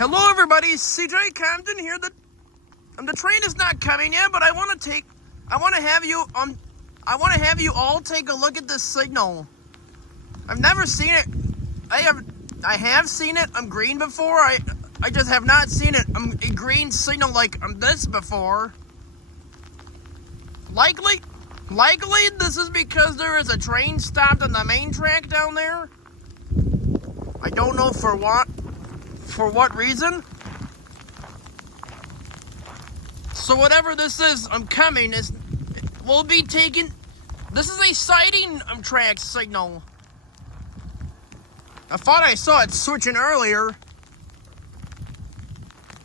Hello everybody, CJ Camden here. The train is not coming yet, but I want to have you all take a look at this signal. I've never seen it. I have seen it on green before. I just have not seen it a green signal like this before. Likely this is because there is a train stopped on the main track down there. I don't know for what reason. So whatever this is, we'll be taking. This is a sighting track signal. I thought I saw it switching earlier.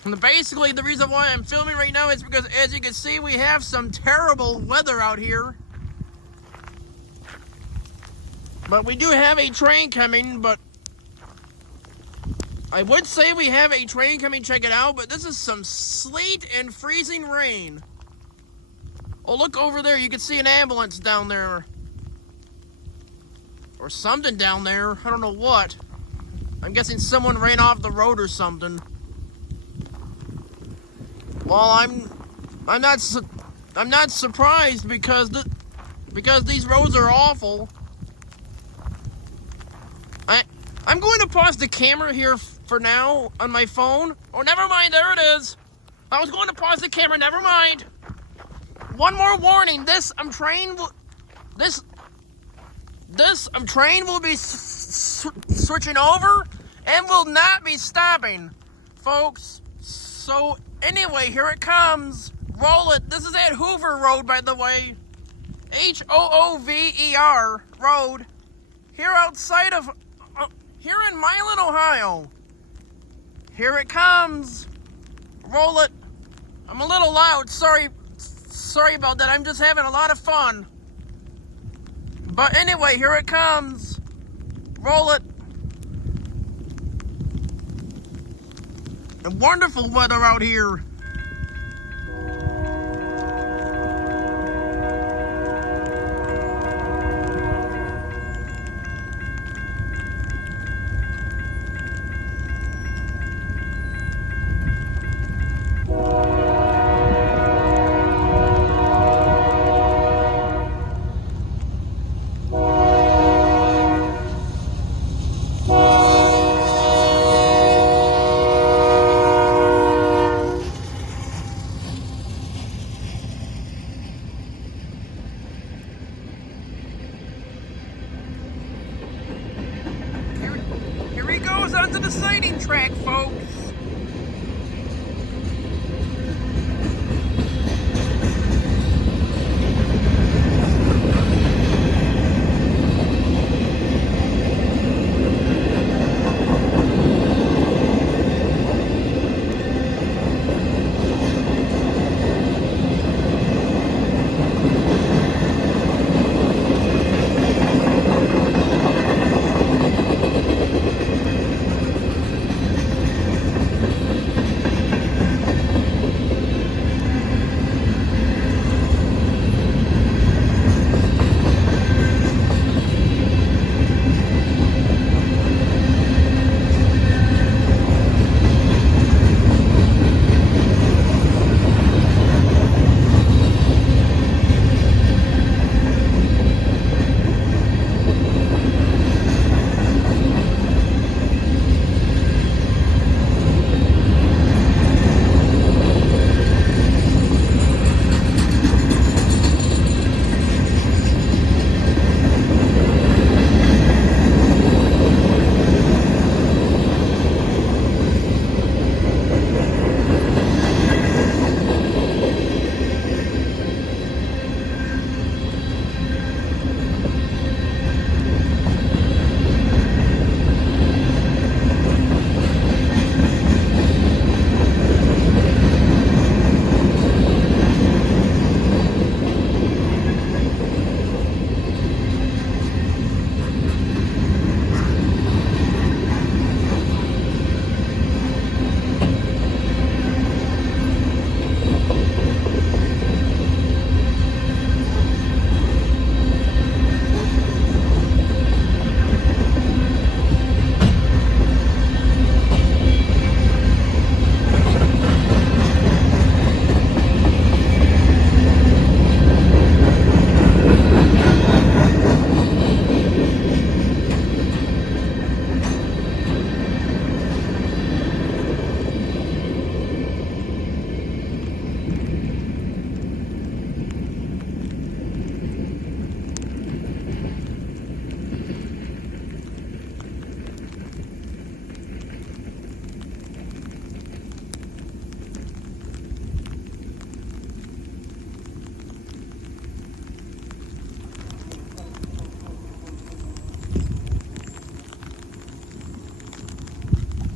And basically, the reason why I'm filming right now is because, as you can see, we have some terrible weather out here. But we do have a train coming, but I would say we have a train coming, check it out, but this is some sleet and freezing rain. Oh, look over there, you can see an ambulance down there. Or something down there, I don't know what. I'm guessing someone ran off the road or something. Well, I'm not surprised because these roads are awful. I'm going to pause the camera here for now on my phone. Oh, never mind, there it is. I was going to pause the camera, never mind. One more warning, train will be switching over and will not be stopping, folks. So anyway, here it comes. Roll it. This is at Hoover Road, by the way. Hoover Road. Here outside of, here in Milan, Ohio. Here it comes. Roll it. I'm a little loud. Sorry about that. I'm just having a lot of fun. But anyway, here it comes. Roll it. And wonderful weather out here. Here he goes onto the sighting track, folks.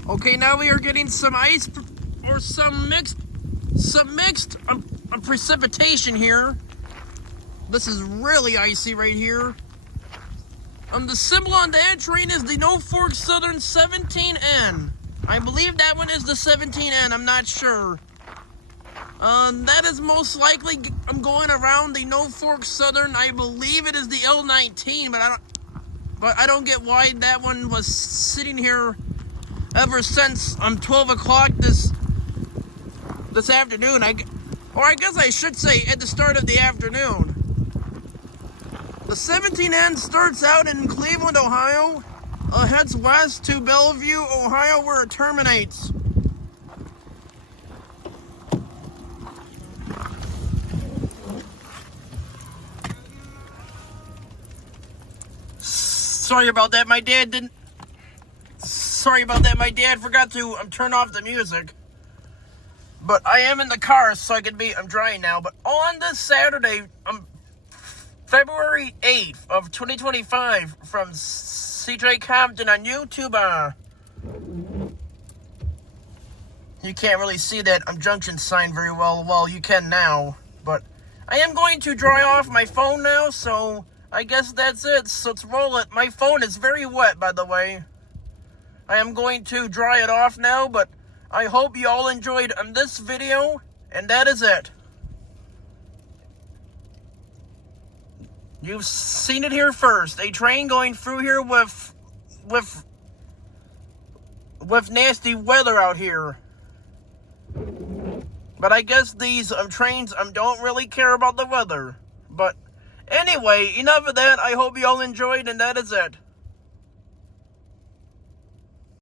Okay, now we are getting some ice or some mixed precipitation here. This is really icy right here. The symbol on that train is the Norfolk Southern 17N. I believe that one is the 17N. I'm not sure. That is most likely. I'm going around the Norfolk Southern. I believe it is the L19, but I don't get why that one was sitting here ever since 12 o'clock this afternoon. I guess I should say at the start of the afternoon. The 17N starts out in Cleveland, Ohio, heads west to Bellevue, Ohio, where it terminates. Sorry about that, my dad forgot to turn off the music. But I am in the car, so I'm drying now. But on this Saturday, February 8th of 2025, from CJ Compton on YouTube. You can't really see that junction sign very well. Well, you can now. But I am going to dry off my phone now, so I guess that's it. So let's roll it. My phone is very wet, by the way. I am going to dry it off now, but I hope you all enjoyed this video, and that is it. You've seen it here first. A train going through here with nasty weather out here. But I guess these trains don't really care about the weather. But anyway, enough of that. I hope you all enjoyed, and that is it.